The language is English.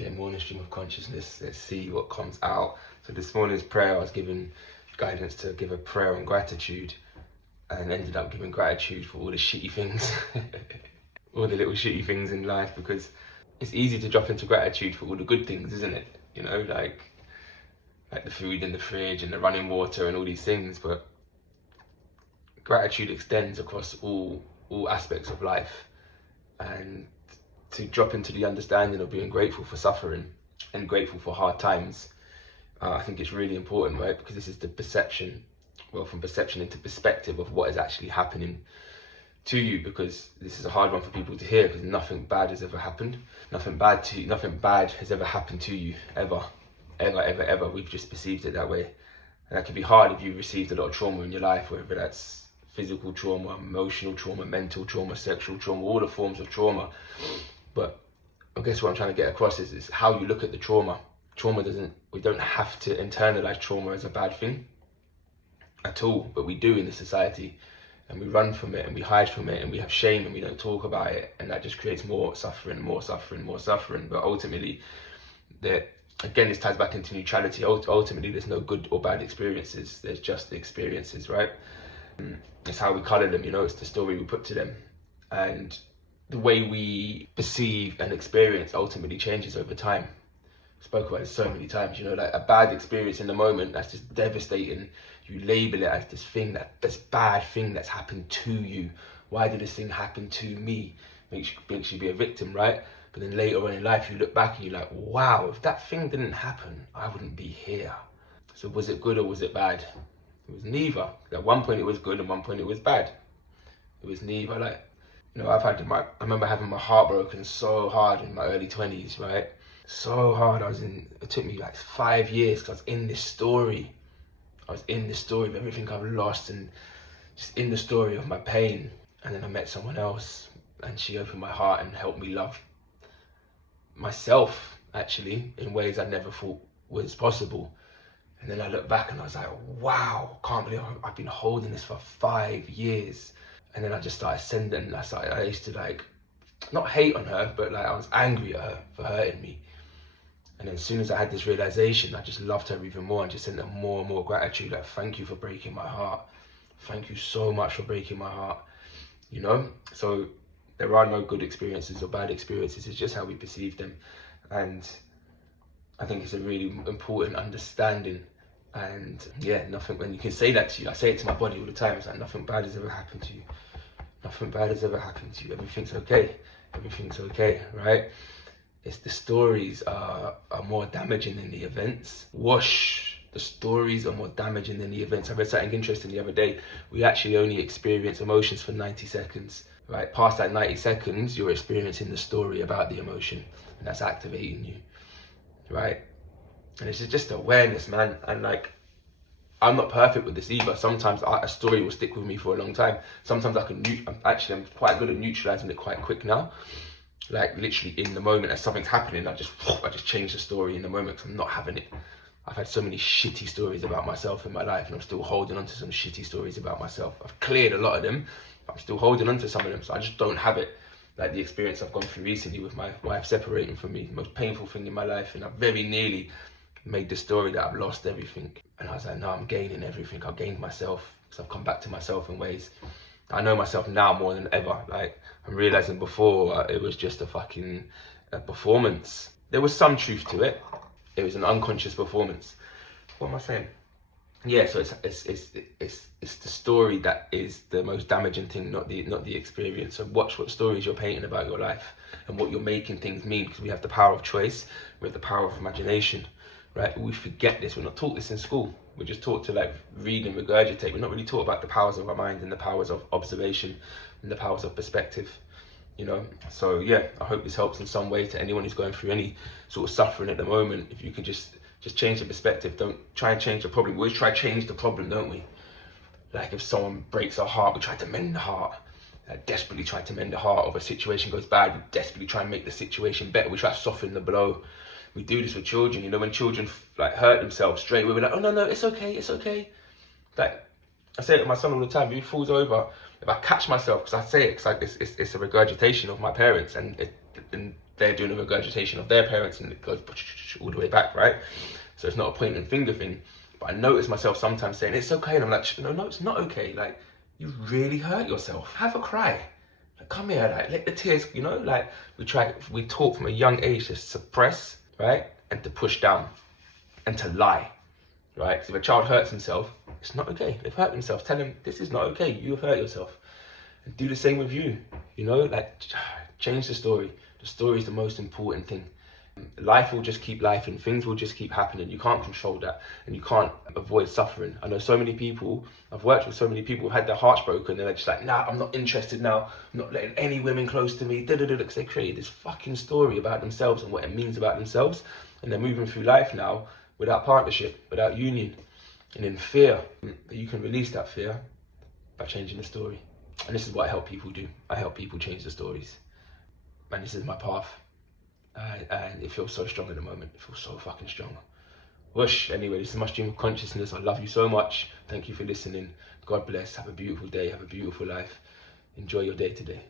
Okay, morning stream of consciousness. Let's see what comes out. So this morning's prayer, I was given guidance to give a prayer on gratitude, and ended up giving gratitude for all the shitty things, all the little shitty things in life, because it's easy to drop into gratitude for all the good things, isn't it? You know, like the food in the fridge and the running water and all these things, but gratitude extends across all aspects of life. And to drop into the understanding of being grateful for suffering and grateful for hard times, I think it's really important, right? Because this is the perception, well, from perception into perspective of what is actually happening to you, because this is a hard one for people to hear, because nothing bad has ever happened. Nothing bad has ever happened to you, ever. We've just perceived it that way. And that can be hard if you've received a lot of trauma in your life, whether that's physical trauma, emotional trauma, mental trauma, sexual trauma, all the forms of trauma. But I guess what I'm trying to get across is how you look at the trauma. We don't have to internalize trauma as a bad thing at all, but we do in this society, and we run from it and we hide from it and we have shame and we don't talk about it, and that just creates more suffering. But ultimately, again, this ties back into neutrality. Ultimately, there's no good or bad experiences, there's just the experiences, right? It's how we colour them, you know, it's the story we put to them. And the way we perceive and experience ultimately changes over time. I spoke about it so many times, you know, like a bad experience in the moment that's just devastating. You label it as this bad thing that's happened to you. Why did this thing happen to me? Makes you be a victim, right? But then later on in life, you look back and you're like, wow, if that thing didn't happen, I wouldn't be here. So was it good or was it bad? It was neither. At one point it was good and one point it was bad. It was neither. Like, you know, I remember having my heart broken so hard in my early 20s, right? So hard. It took me like 5 years because I was in this story. I was in this story of everything I've lost and just in the story of my pain. And then I met someone else and she opened my heart and helped me love myself, actually, in ways I never thought was possible. And then I look back and I was like, wow, can't believe I've been holding this for 5 years. And then I just started sending, I used to like, not hate on her, but like I was angry at her for hurting me. And then as soon as I had this realization, I just loved her even more and just sent her more and more gratitude. Like, thank you for breaking my heart. Thank you so much for breaking my heart. You know? So there are no good experiences or bad experiences. It's just how we perceive them. And I think it's a really important understanding. And yeah, when you can say that to you, I say it to my body all the time. It's like, nothing bad has ever happened to you. Nothing bad has ever happened to you. Everything's okay. Everything's okay, right? It's the stories are more damaging than the events. Whoosh, the stories are more damaging than the events. I read something interesting the other day. We actually only experience emotions for 90 seconds, right? Past that 90 seconds, you're experiencing the story about the emotion, and that's activating you, right? And it's just awareness, man. And like, I'm not perfect with this either. Sometimes a story will stick with me for a long time. Sometimes I'm quite good at neutralizing it quite quick now. Like literally in the moment as something's happening, I just change the story in the moment because I'm not having it. I've had so many shitty stories about myself in my life, and I'm still holding on to some shitty stories about myself. I've cleared a lot of them, but I'm still holding on to some of them, so I just don't have it. Like the experience I've gone through recently with my wife separating from me, the most painful thing in my life, and I've very nearly made the story that I've lost everything. And I was like, no, I'm gaining everything. I've gained myself, because I've come back to myself in ways. I know myself now more than ever. Like, I'm realizing before it was just a fucking performance. There was some truth to it. It was an unconscious performance. What am I saying? Yeah, so it's the story that is the most damaging thing, not the experience. So watch what stories you're painting about your life and what you're making things mean, because we have the power of choice, we have the power of imagination, right? But we forget this. We're not taught this in school. We're just taught to like read and regurgitate. We're not really taught about the powers of our mind and the powers of observation and the powers of perspective, you know? So yeah, I hope this helps in some way to anyone who's going through any sort of suffering at the moment. If you can just change the perspective. Don't try and change the problem. We always try to change the problem, don't we? Like if someone breaks our heart, we try to mend the heart. Desperately try to mend the heart. Or if a situation goes bad, we desperately try and make the situation better. We try to soften the blow. We do this with children, you know, when children like hurt themselves straight away, we're like, oh no, it's okay, it's okay. Like, I say it to my son all the time, if he falls over, if I catch myself, because I say it, because it's a regurgitation of my parents, and they're doing a regurgitation of their parents, and it goes all the way back, right? So it's not a pointing finger thing. But I notice myself sometimes saying, it's okay. And I'm like, no, it's not okay. Like, you really hurt yourself. Have a cry. Like, come here, like, let the tears, you know, like, we talk from a young age to suppress, right? And to push down and to lie, right? So if a child hurts himself, it's not okay. They've hurt themselves. Tell them, this is not okay. You've hurt yourself. And do the same with you, you know, like, change the story. The story is the most important thing. Life will just keep life and things will just keep happening. You can't control that, and you can't avoid suffering. I know so many people, I've worked with so many people who had their hearts broken, and they're just like, nah, I'm not interested now. I'm not letting any women close to me, because they created this fucking story about themselves and what it means about themselves, and they're moving through life now without partnership, without union, and in fear. You can release that fear by changing the story. And this is what I help people do. I help people change the stories. And this is my path. And it feels so strong at the moment. It feels so fucking strong. Whoosh. Anyway, this is my stream of consciousness. I love you so much. Thank you for listening. God bless. Have a beautiful day. Have a beautiful life. Enjoy your day today.